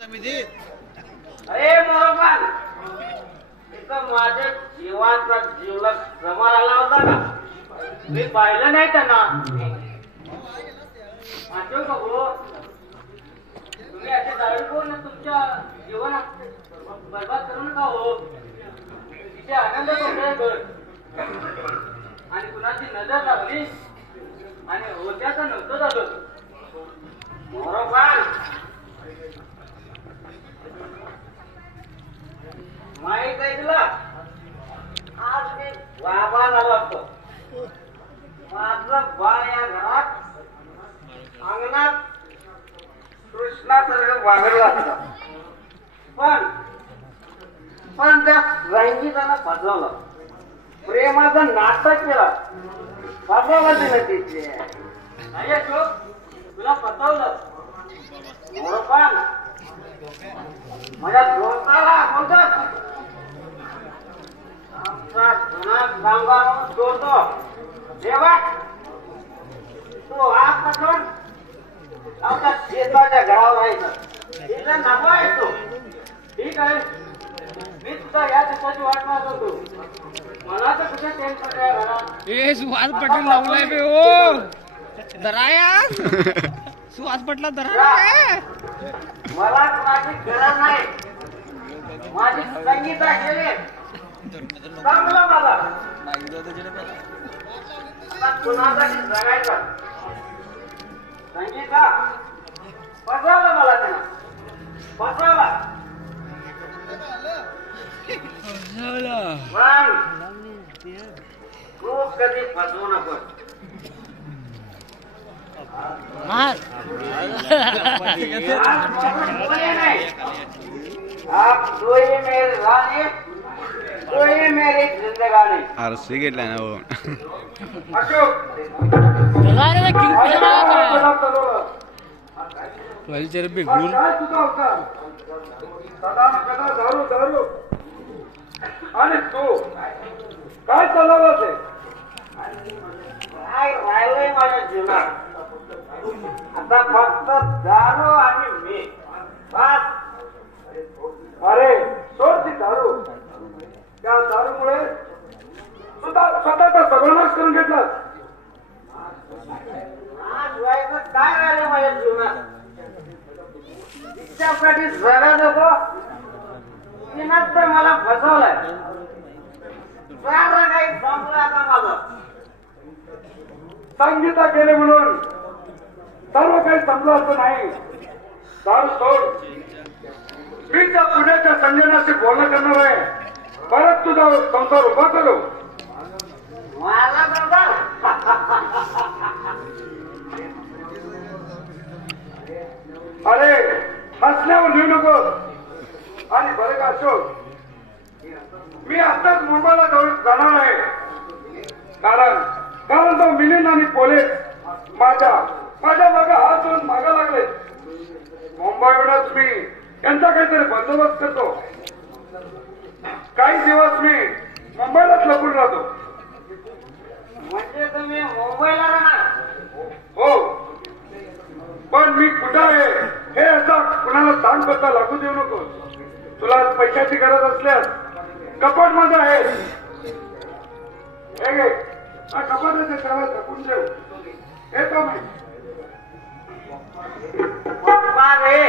अरे मोरोबान, इथं माझ्या जीवाचा जीवलग जमार आला होता का? मी पाहिलं नाही त्यांना. आठव का हो? तुम्ही असे दारू करून तुमच्या जीवन बरबाद करू नका हो. तिथे आनंद होतोय आणि कुणाची नजर लागली आणि होत्याचं नव्हतं झालं. मोरोबान, माहित आहे तुला, आज मी बाबा झालो असतो. माझं बाळ या घरात अंगणात कृष्णासारखं वागरलं असतं. पण त्या रंगीतानं फसवलं, प्रेमाचं नाटक केलं, फसवलं तिला. तिथे नाही अशोक, तुला फसवलं. पण माझ्या दोस्ताला बोलतात आमचा जुना कामगार जोडतो देवा, तो हात पकडून आमच्या शेताच्या घरावर राहायचं. तिथं नफा येतो. ठीक आहे, मी सुद्धा या दिवसाची वाट पाहत होतो. मला तर कुठे टेन्शन आहे घरात. सुहास पटेल लावलाय बे ओ दराया. सुहास पटला दरा. मला कुणाची गरज नाही. माझी संगीता गेले चांगलं मला. कुणासाठी जगायचं? संगीता फसवलं मला, त्यानं फसवला. तू कधी फसवू नको. आप तू ही मेरी रानी, तू ही मेरी जिंदगानी. आरसी घेतलाय ना वो. अशोक बिघडून दारू दारू आणि तू काय चालवलं ते? काय राहिलंय माझ्या जीवनात? आता फक्त दारू आणि मी बस. अरे सोड ती दारू. त्या दारूमुळे स्वतःचा सर्वनाश करून घेतला. आज व्हायचं काय राहिलं माझ्या जीवनात? तिच्यासाठी जगत होतो, तिनं तर मला फसवलंय. सारं काही संपलं आता माझं. संगीता केले म्हणून सर्व काही संपलं असं नाही. दारू सोड. मी त्या पुण्याच्या संजनाशी बोलणं करणार आहे. परत तुझा संसार उभा करू. मला अरे हसण्यावर घेऊ नको. आणि बरं का अशोक, मी आताच मुंबईला जाणार आहे. कारण तो मिलिंद आणि पोलीस माझ्या मागे हात धुवून मागा लागले. मुंबईवरच मी यांचा काहीतरी बंदोबस्त करतो. काही दिवस मी मुंबईलाच लपून राहतो. म्हणजे तुम्ही मुंबईला राहणार? हो, पण मी कुठं आहे हे असं कुणाला सांग करता लागू देऊ नको. तुला पैशाची गरज असल्यास कपाट मध्ये आहे. कपाटाच्या त्याला जपून ठेव. येतो मी. पप्पा रे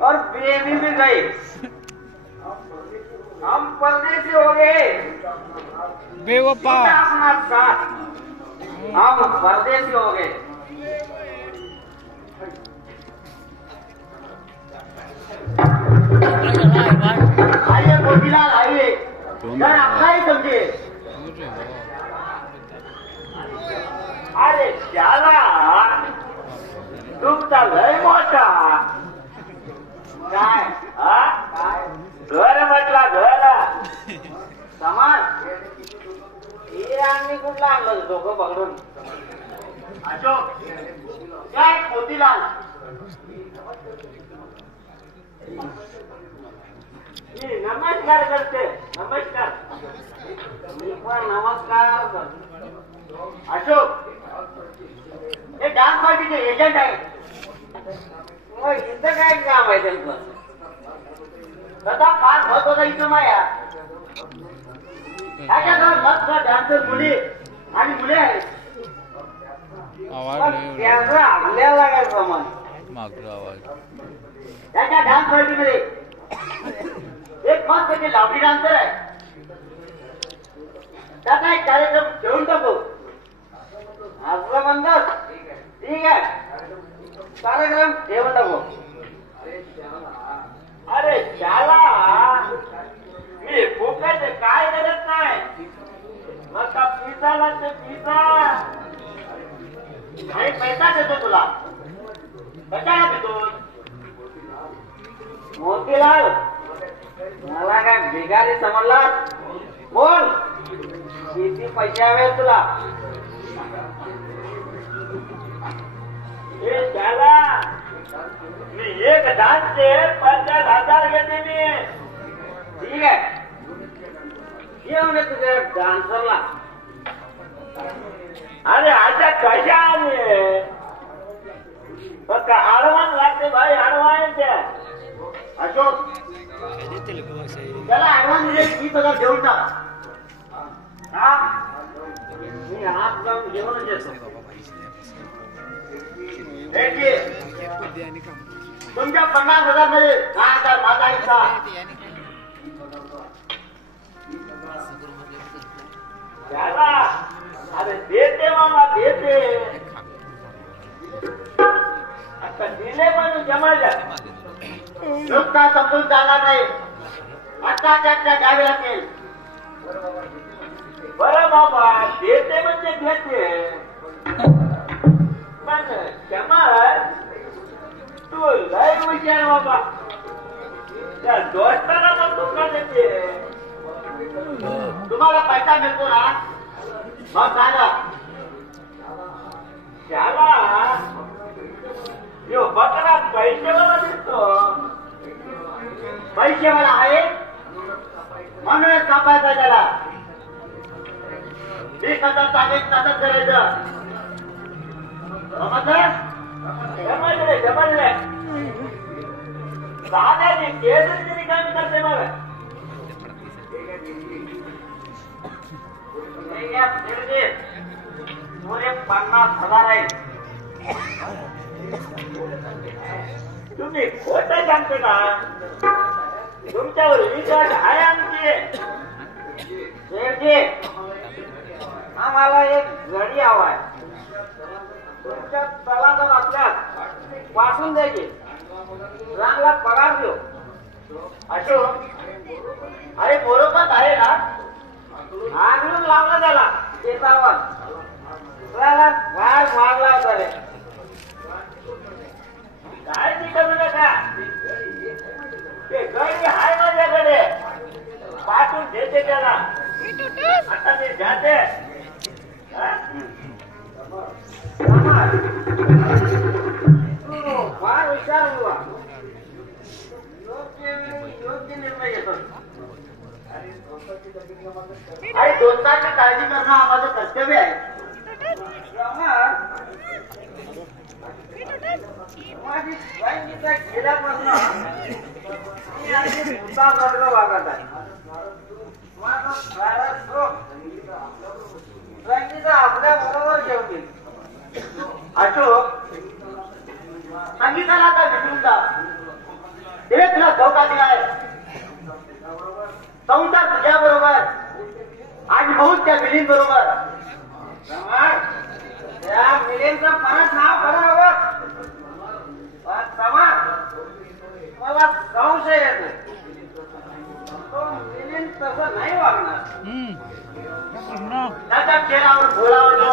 और बेबी भी गई. हम परदेसी हो गए बेवफा. अपना साथ हम परदेसी हो गए. आइए मोतीलाल, आइए. सर आपका ही समझिए. अरे शाला तुमचा लय मोठा काय घर म्हटला घर समाज. हे आम्ही कुठला आणलं दोघं पकडून? अशोक काय मोतीलाल, नमस्कार करते. नमस्कार. मी पण नमस्कार करतो. अशोक हे डान्स पार्टीचे एजंट आहे. मग इथं काय काम आहे त्यांचं तसा फार महत्वाचा इथं माया त्याच्याजवळ मस्त डान्सर मुली आणि मुले आहेत त्याचं आपल्याला काय प्रमाण त्याच्या डान्स पार्टीमध्ये एक मस्त त्याची लावणी डान्सर आहे त्याचा एक कार्यक्रम ठेवून टाकू असं म्हणतात ठीक आहे कार्यक्रम ठेवून टाकू अरे त्याला मी फुकट काय करत नाही मग पिझ्झा लागते पिझ्झा आणि पैसा देतो तुला कशाला देतो मोतीलाल मला काय भिकारी समजला बोल किती पैसे हवे तुला हे त्याला मी एक डान्सचे 50,000 घेते मी ठीक आहे येऊन तुझ्या डान्सरला अरे आता कशाने फक्त आडवान लागते भाई आडवान त्या अशोक त्याला ऍडव्हान्स 20,000 देऊन टाक हा मी हात जाऊन घेऊनच येतो तुमच्या 50,000 मध्ये 10,000 माझा हिस्सा त्याला अरे देते मामा देते आता दिले पण जमायला नुसता समजून जाणार नाही आता द्यावे लागेल बरं बाबा देते म्हणजे घेते पण जमाल तू लय विचार बाबा त्या दोस्ताला पण धोका देते तुम्हाला पैसा मिळतो ना मग सांगा त्याला यो बकरा पैसेवाला दिसतो पैसेवाला आहे म्हणूनच कापायचा त्याला 20,000 सांगेल तसंच करायचं समजले साध्याने केस रिकामी करते बघ पुरे 50,000 आहे तुम्ही खोटं सांगते का तुमच्यावर विश्वास आहे आमची आम्हाला एक गडी हवाय तुमच्या तलावर असल्यास वाचून द्यायचे चांगला पगार देऊ अशोक अरे बरोबर आहे ना आगळून लावला त्याला शेतावर त्याला घाट मारला होता रे काय ती करू नका ते गडी आहे माझ्याकडे पाठवून देते त्याला आता मी जाते फार विचार हुआ योग्य निर्णय घेतो आणि दोस्तांची काळजी करणं हा माझं कर्तव्य आहे गेल्यापासून वर्ग वागत आहे आपल्या बरोबर जेवतील अशोक संगीताला आता भेटून जा ते तुला धोका दिलाय संसार तुझ्या बरोबर आणि बहुत त्या मिलीन बरोबर त्या मिलीनचं परत नाव खरं हवं समाज मला संशय येतो तो मिलीन तसं नाही वागणार त्याच्या चेहऱ्यावर बोलावतो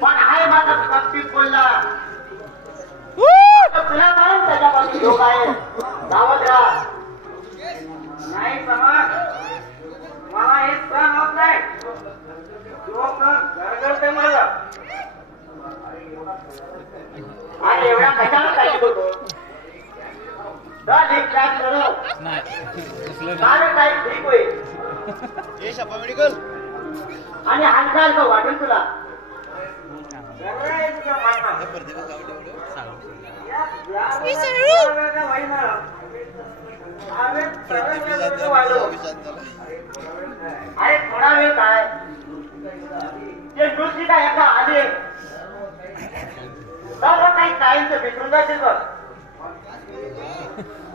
पण आहे माझा प्रत्येक बोलला तुला काय त्याच्यापासून लोक आहे सावध राहा नाही समाज मला हे सण होत नाही लोक गरगरते मला आणि एवढ्या कशाला पाहिजे होतो ठीक होईल आणि हलका वाटेल तुला अरे थोडा वेळ काय ते दुसरी काय एका आले सर्व काही काहींच भेटून जाते बघ.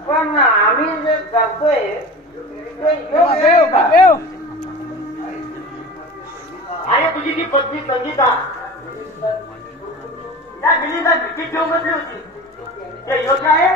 पण आम्ही जे करतोय ते योग्य का? अरे तुझी ती पत्नी संगीता त्या बिलीचा भीती ठेवून बसली होती ते योग्य आहे.